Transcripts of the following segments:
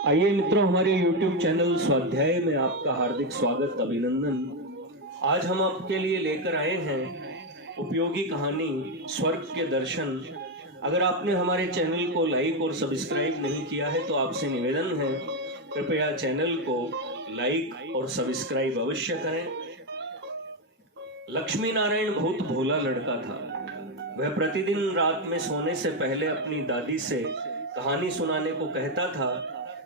आइए मित्रों, हमारे YouTube चैनल स्वाध्याय में आपका हार्दिक स्वागत, अभिनंदन। आज हम आपके लिए लेकर आए हैं उपयोगी कहानी स्वर्ग के दर्शन। अगर आपने हमारे चैनल को लाइक और सब्सक्राइब नहीं किया है तो आपसे निवेदन है, कृपया चैनल को लाइक और सब्सक्राइब अवश्य करें। लक्ष्मी नारायण बहुत भोला लड़का था। वह प्रतिदिन रात में सोने से पहले अपनी दादी से कहानी सुनाने को कहता था।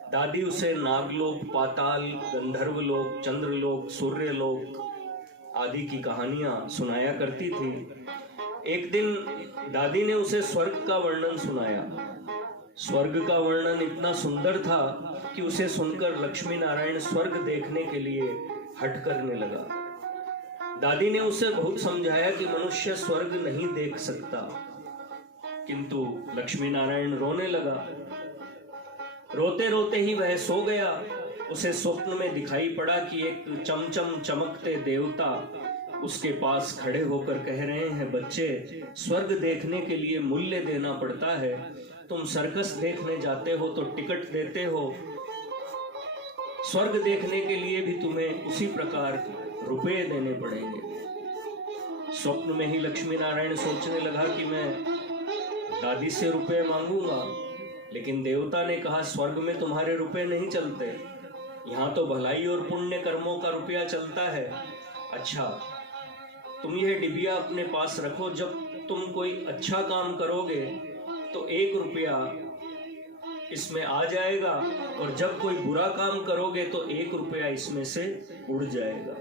दादी उसे नागलोक, पाताल, गंधर्वलोक, चंद्रलोक, सूर्यलोक आदि की कहानियां सुनाया करती थी। एक दिन दादी ने उसे स्वर्ग का वर्णन सुनाया। स्वर्ग का वर्णन इतना सुंदर था कि उसे सुनकर लक्ष्मी नारायण स्वर्ग देखने के लिए हट करने लगा। दादी ने उसे बहुत समझाया कि मनुष्य स्वर्ग नहीं देख सकता, किंतु लक्ष्मी नारायण रोने लगा। रोते रोते ही वह सो गया। उसे स्वप्न में दिखाई पड़ा कि एक चमचम चमकते देवता उसके पास खड़े होकर कह रहे हैं, बच्चे, स्वर्ग देखने के लिए मूल्य देना पड़ता है। तुम सर्कस देखने जाते हो तो टिकट देते हो, स्वर्ग देखने के लिए भी तुम्हें उसी प्रकार रुपए देने पड़ेंगे। स्वप्न में ही लक्ष्मी नारायण सोचने लगा कि मैं दादी से रुपए मांगूंगा, लेकिन देवता ने कहा, स्वर्ग में तुम्हारे रुपए नहीं चलते, यहाँ तो भलाई और पुण्य कर्मों का रुपया चलता है। अच्छा, तुम यह डिबिया अपने पास रखो, जब तुम कोई अच्छा काम करोगे तो 1 रुपया इसमें आ जाएगा, और जब कोई बुरा काम करोगे तो 1 रुपया इसमें से उड़ जाएगा।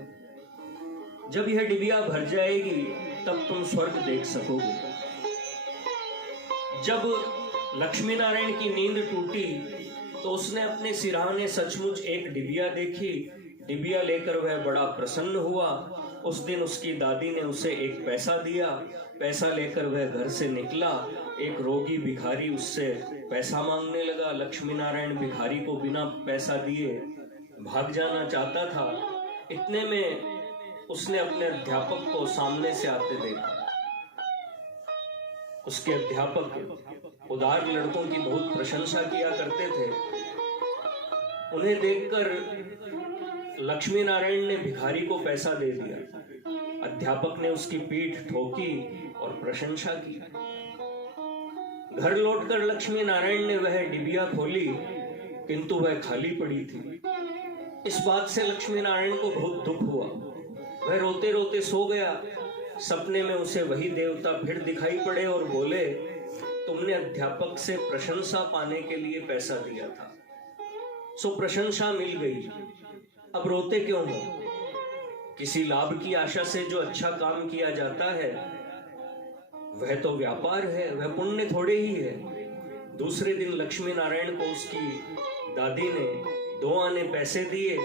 जब यह डिबिया भर जाएगी तब तुम स्वर्ग देख सकोगे। जब लक्ष्मी नारायण की नींद टूटी तो उसने अपने सिरहाने सचमुच एक डिबिया देखी। डिबिया लेकर वह बड़ा प्रसन्न हुआ। उस दिन उसकी दादी ने उसे 1 पैसा दिया। पैसा लेकर वह घर से निकला। एक रोगी भिखारी उससे पैसा मांगने लगा। लक्ष्मी नारायण भिखारी को बिना पैसा दिए भाग जाना चाहता था। इतने में उसने अपने अध्यापक को सामने से आते देखा। उसके अध्यापक उदार लड़कों की बहुत प्रशंसा किया करते थे। उन्हें देखकर लक्ष्मी नारायण ने भिखारी को पैसा दे दिया। अध्यापक ने उसकी पीठ ठोकी और प्रशंसा की। घर लौटकर लक्ष्मी नारायण ने वह डिबिया खोली, किंतु वह खाली पड़ी थी। इस बात से लक्ष्मी नारायण को बहुत दुख हुआ। वह रोते रोते सो गया। सपने में उसे वही देवता फिर दिखाई पड़े और बोले, तुमने अध्यापक से प्रशंसा पाने के लिए पैसा दिया था, सो प्रशंसा मिल गई, अब रोते क्यों हो? किसी लाभ की आशा से जो अच्छा काम किया जाता है वह तो व्यापार है, वह पुण्य थोड़े ही है। दूसरे दिन लक्ष्मी नारायण को उसकी दादी ने 2 आने पैसे दिए।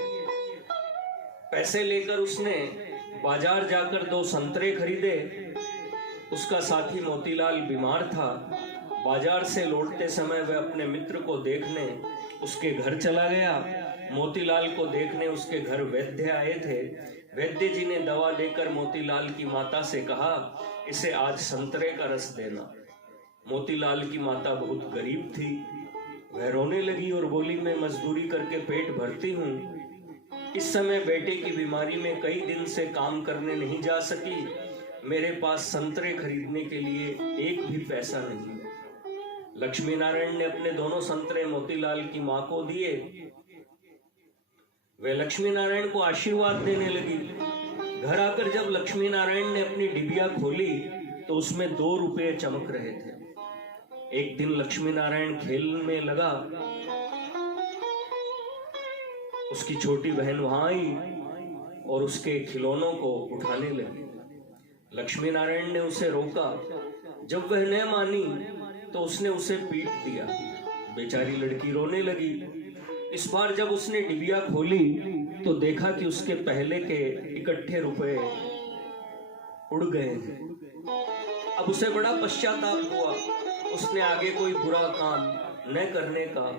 पैसे लेकर उसने बाजार जाकर 2 संतरे खरीदे। उसका साथी मोतीलाल बीमार था। बाजार से लौटते समय वह अपने मित्र को देखने उसके घर चला गया। मोतीलाल को देखने उसके घर वैद्य आए थे। वैद्य जी ने दवा देकर मोतीलाल की माता से कहा, इसे आज संतरे का रस देना। मोतीलाल की माता बहुत गरीब थी। वह रोने लगी और बोली, मैं मजदूरी करके पेट भरती हूँ। इस समय बेटे की बीमारी में कई दिन से काम करने नहीं जा सकी। मेरे पास संतरे खरीदने के लिए 1 भी पैसा नहीं है। लक्ष्मी नारायण ने अपने दोनों संतरे मोतीलाल की मां को दिए। वे लक्ष्मी नारायण को आशीर्वाद देने लगी। घर आकर जब लक्ष्मी नारायण ने अपनी डिबिया खोली तो उसमें 2 रुपये चमक रहे थे। एक दिन लक्ष्मी नारायण खेल में लगा। उसकी छोटी बहन वहां आई और उसके खिलौनों को उठाने लगी। लक्ष्मी नारायण ने उसे रोका। जब वह न मानी तो उसने उसे पीट दिया। बेचारी लड़की रोने लगी। इस बार जब उसने डिबिया खोली तो देखा कि उसके पहले के इकट्ठे रुपए उड़ गए हैं। अब उसे बड़ा पश्चाताप हुआ। उसने आगे कोई बुरा काम न करने का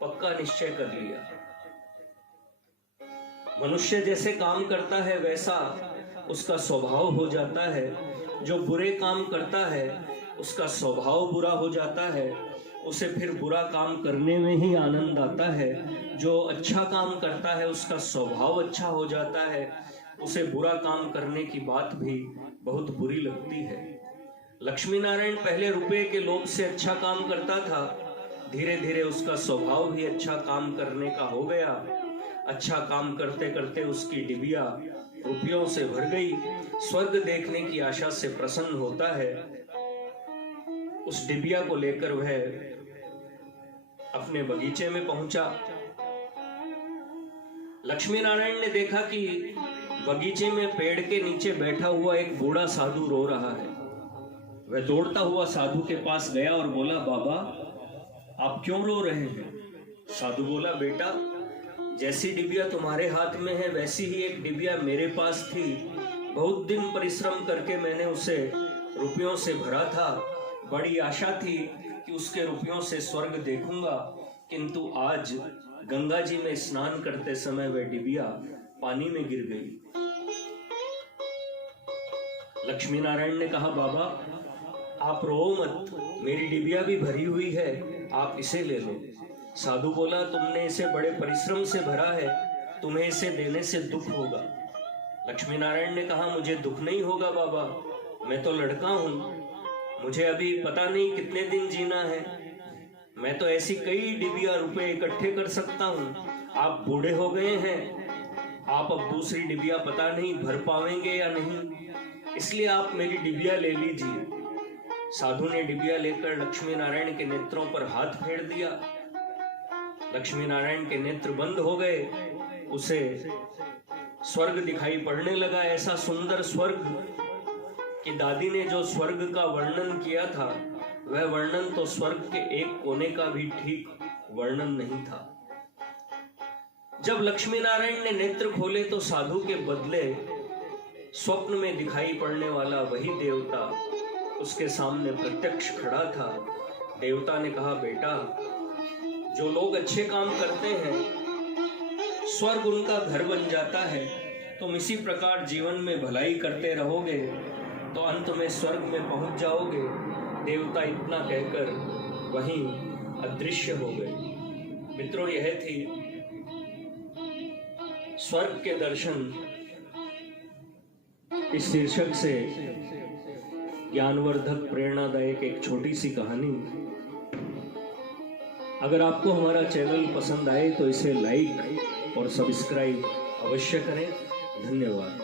पक्का निश्चय कर लिया। मनुष्य जैसे काम करता है वैसा उसका स्वभाव हो जाता है। जो बुरे काम करता है उसका स्वभाव बुरा हो जाता है उसे फिर बुरा काम करने में ही आनंद आता है। जो अच्छा काम करता है उसका स्वभाव अच्छा हो जाता है, उसे बुरा काम करने की बात भी बहुत बुरी लगती है। लक्ष्मी नारायण पहले रुपए के लोभ से अच्छा काम करता था, धीरे धीरे उसका स्वभाव भी अच्छा काम करने का हो गया। अच्छा काम करते करते उसकी डिबिया रुपयों से भर गई। स्वर्ग देखने की आशा से प्रसन्न होता है। उस डिबिया को लेकर वह अपने बगीचे में पहुंचा। लक्ष्मी नारायण ने देखा कि बगीचे में पेड़ के नीचे बैठा हुआ एक बूढ़ा साधु रो रहा है। वह दौड़ता हुआ साधु के पास गया और बोला, बाबा आप क्यों रो रहे हैं? साधु बोला, बेटा जैसी डिबिया तुम्हारे हाथ में है वैसी ही एक डिबिया मेरे पास थी। बहुत दिन परिश्रम करके मैंने उसे रुपयों से भरा था। बड़ी आशा थी कि उसके रुपयों से स्वर्ग देखूंगा, किंतु आज गंगा जी में स्नान करते समय वह डिबिया पानी में गिर गई। लक्ष्मी नारायण ने कहा, बाबा आप रो मत, मेरी डिबिया भी भरी हुई है, आप इसे ले लो। साधु बोला, तुमने इसे बड़े परिश्रम से भरा है, तुम्हें इसे देने से दुख होगा। लक्ष्मी नारायण ने कहा, मुझे दुख नहीं होगा बाबा, मैं तो लड़का हूं, मुझे अभी पता नहीं कितने दिन जीना है, मैं तो ऐसी कई डिबिया रुपए इकट्ठे कर सकता हूँ। आप बूढ़े हो गए हैं, आप अब दूसरी डिबिया पता नहीं भर पाएंगे या नहीं, इसलिए आप मेरी डिबिया ले लीजिए। साधु ने डिबिया लेकर लक्ष्मी नारायण के नेत्रों पर हाथ फेर दिया। लक्ष्मी नारायण के नेत्र बंद हो गए। उसे स्वर्ग दिखाई पड़ने लगा, ऐसा सुंदर स्वर्ग कि दादी ने जो स्वर्ग का वर्णन किया था वह वर्णन तो स्वर्ग के एक कोने का भी ठीक वर्णन नहीं था। जब लक्ष्मी नारायण ने नेत्र खोले तो साधु के बदले स्वप्न में दिखाई पड़ने वाला वही देवता उसके सामने प्रत्यक्ष खड़ा था। देवता ने कहा, बेटा जो लोग अच्छे काम करते हैं स्वर्ग उनका घर बन जाता है, तुम इसी प्रकार जीवन में भलाई करते रहोगे तो अंत में स्वर्ग में पहुंच जाओगे। देवता इतना कहकर वहीं अदृश्य हो गए। मित्रों, यह थी स्वर्ग के दर्शन इस शीर्षक से ज्ञानवर्धक प्रेरणादायक एक छोटी सी कहानी। अगर आपको हमारा चैनल पसंद आए तो इसे लाइक और सब्सक्राइब अवश्य करें। धन्यवाद।